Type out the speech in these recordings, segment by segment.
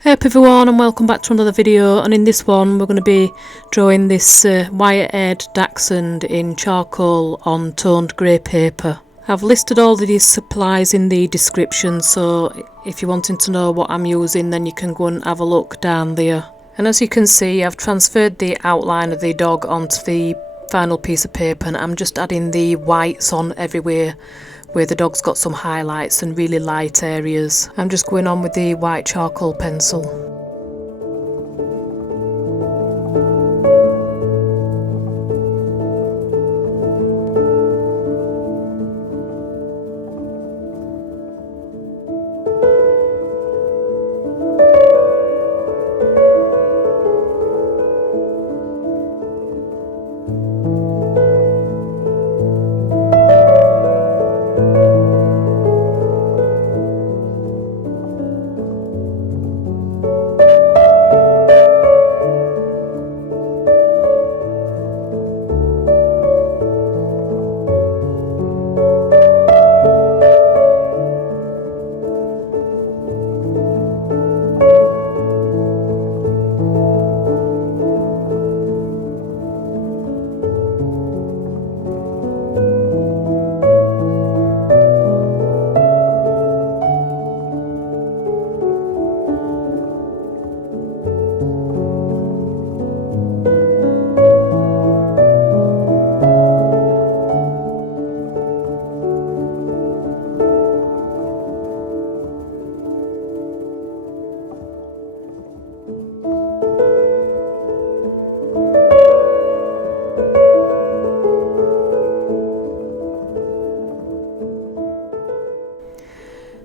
Hey up everyone, and welcome back to another video. And in this one we're going to be drawing this wire-haired dachshund in charcoal on toned grey paper. I've listed all these supplies in the description, so if you're wanting to know what I'm using then you can go and have a look down there. And as you can see, I've transferred the outline of the dog onto the final piece of paper, and I'm just adding the whites on everywhere where the dog's got some highlights and really light areas. I'm just going on with the white charcoal pencil.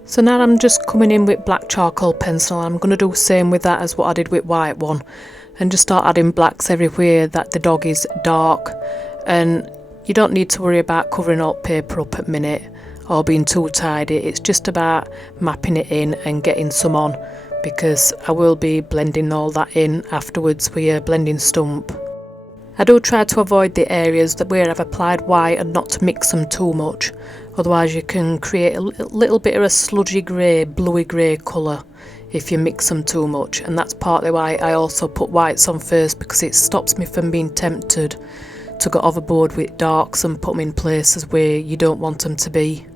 So now I'm just coming in with black charcoal pencil. I'm going to do the same with that as what I did with white one, and just start adding blacks everywhere that the dog is dark. And you don't need to worry about covering up paper up at minute or being too tidy. It's just about mapping it in and getting some on, because I will be blending all that in afterwards with a blending stump. I do try to avoid the areas that where I've applied white and not to mix them too much, otherwise you can create a little bit of a sludgy grey, bluey grey colour if you mix them too much. And that's partly why I also put whites on first, because it stops me from being tempted to go overboard with darks and put them in places where you don't want them to be.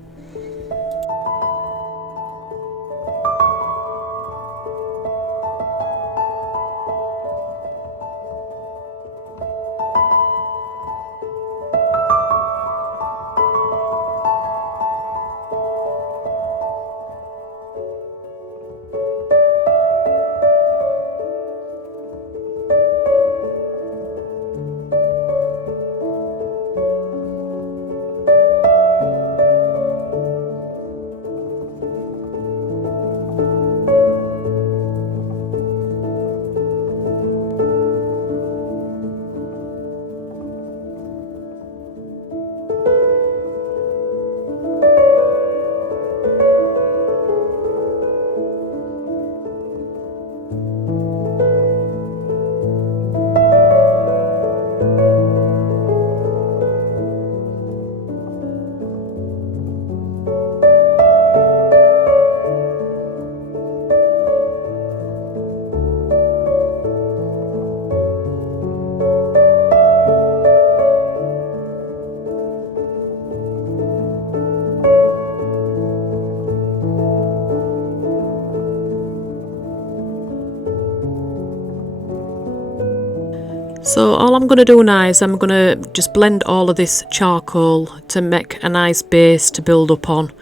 So all I'm going to do now is I'm going to just blend all of this charcoal to make a nice base to build up on,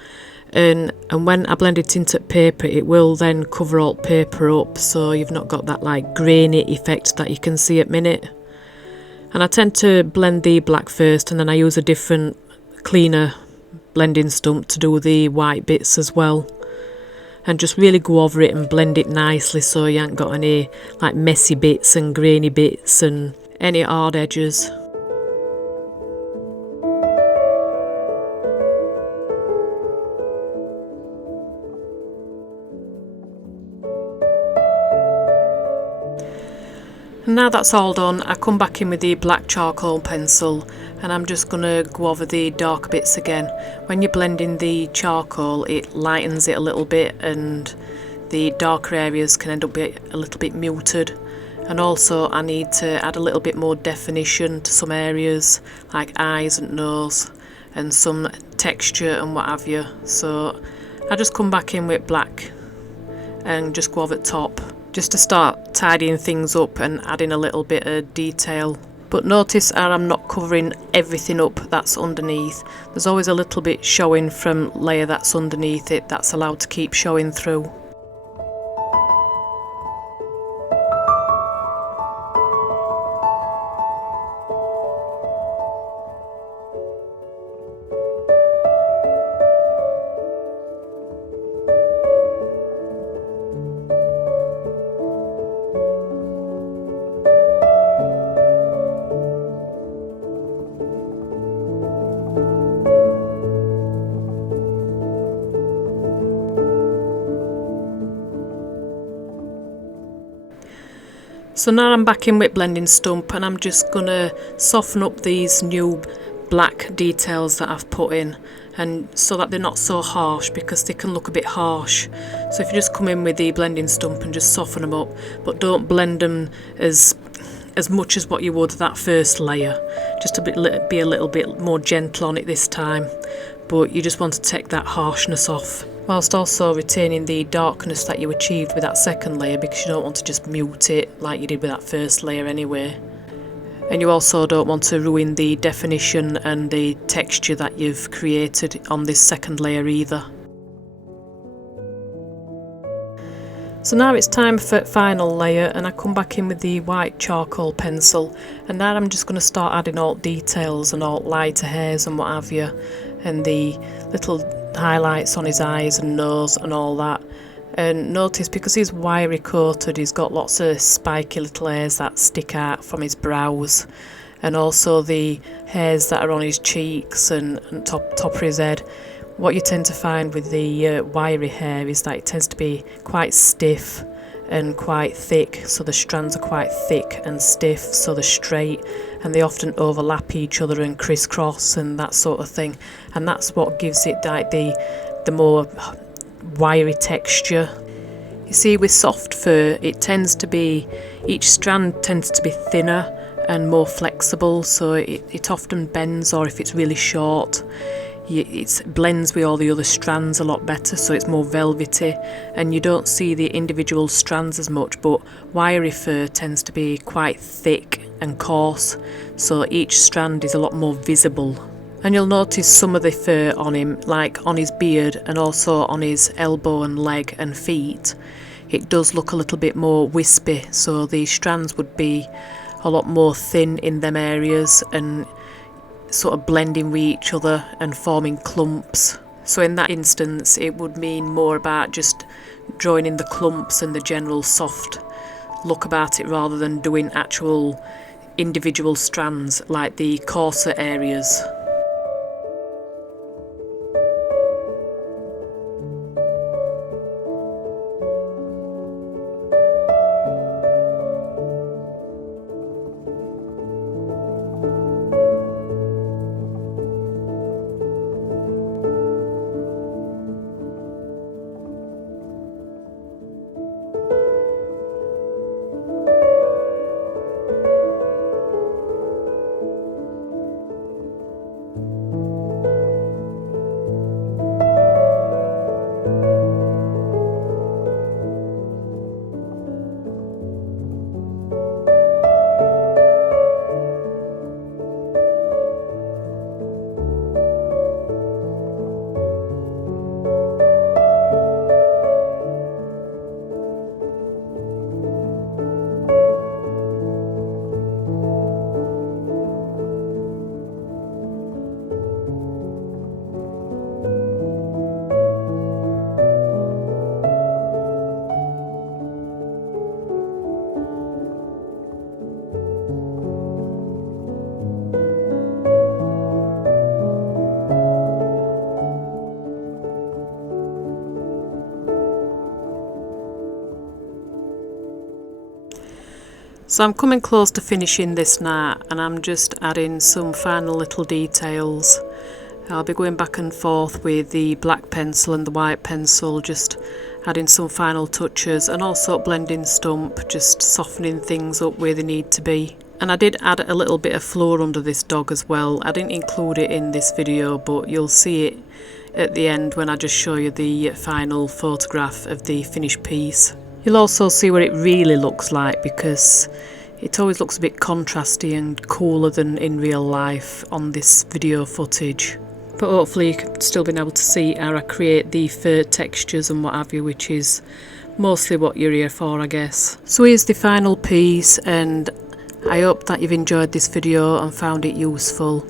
and when I blend it into paper it will then cover all paper up, so you've not got that like grainy effect that you can see at minute. And I tend to blend the black first, and then I use a different cleaner blending stump to do the white bits as well, and just really go over it and blend it nicely so you ain't got any like messy bits and grainy bits and any hard edges. And now that's all done, I come back in with the black charcoal pencil and I'm just going to go over the dark bits again. When you're blending the charcoal it lightens it a little bit and the darker areas can end up being a little bit muted. And also I need to add a little bit more definition to some areas like eyes and nose and some texture and what have you. So I just come back in with black and just go over the top just to start tidying things up and adding a little bit of detail. But notice how I'm not covering everything up that's underneath. There's always a little bit showing from layer that's underneath it that's allowed to keep showing through. So now I'm back in with blending stump, and I'm just gonna soften up these new black details that I've put in, and so that they're not so harsh, because they can look a bit harsh. So if you just come in with the blending stump and just soften them up, but don't blend them as much as what you would that first layer, just to be a little bit more gentle on it this time. But you just want to take that harshness off, whilst also retaining the darkness that you achieved with that second layer, because you don't want to just mute it like you did with that first layer anyway. And you also don't want to ruin the definition and the texture that you've created on this second layer either. So now it's time for final layer, and I come back in with the white charcoal pencil, and now I'm just going to start adding all details and all lighter hairs and what have you, and the little highlights on his eyes and nose and all that. And notice, because he's wiry coated, he's got lots of spiky little hairs that stick out from his brows, and also the hairs that are on his cheeks and top of his head. What you tend to find with the wiry hair is that it tends to be quite stiff and quite thick, so the strands are quite thick and stiff, so they're straight, and they often overlap each other and crisscross and that sort of thing, and that's what gives it like the more wiry texture. You see, with soft fur, it tends to be, each strand tends to be thinner and more flexible, so it often bends, or if it's really short, it blends with all the other strands a lot better, so it's more velvety, and you don't see the individual strands as much. But wiry fur tends to be quite thick and coarse, so each strand is a lot more visible. And you'll notice some of the fur on him, like on his beard and also on his elbow and leg and feet, it does look a little bit more wispy, so the strands would be a lot more thin in them areas and sort of blending with each other and forming clumps. So in that instance, it would mean more about just drawing in the clumps and the general soft look about it, rather than doing actual individual strands like the coarser areas. So I'm coming close to finishing this now, and I'm just adding some final little details. I'll be going back and forth with the black pencil and the white pencil, just adding some final touches and also blending stump, just softening things up where they need to be. And I did add a little bit of floor under this dog as well. I didn't include it in this video, but you'll see it at the end when I just show you the final photograph of the finished piece. You'll also see what it really looks like, because it always looks a bit contrasty and cooler than in real life on this video footage. But hopefully you can still be able to see how I create the fur textures and what have you, which is mostly what you're here for, I guess. So here's the final piece, and I hope that you've enjoyed this video and found it useful,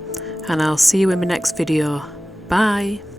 and I'll see you in my next video. Bye!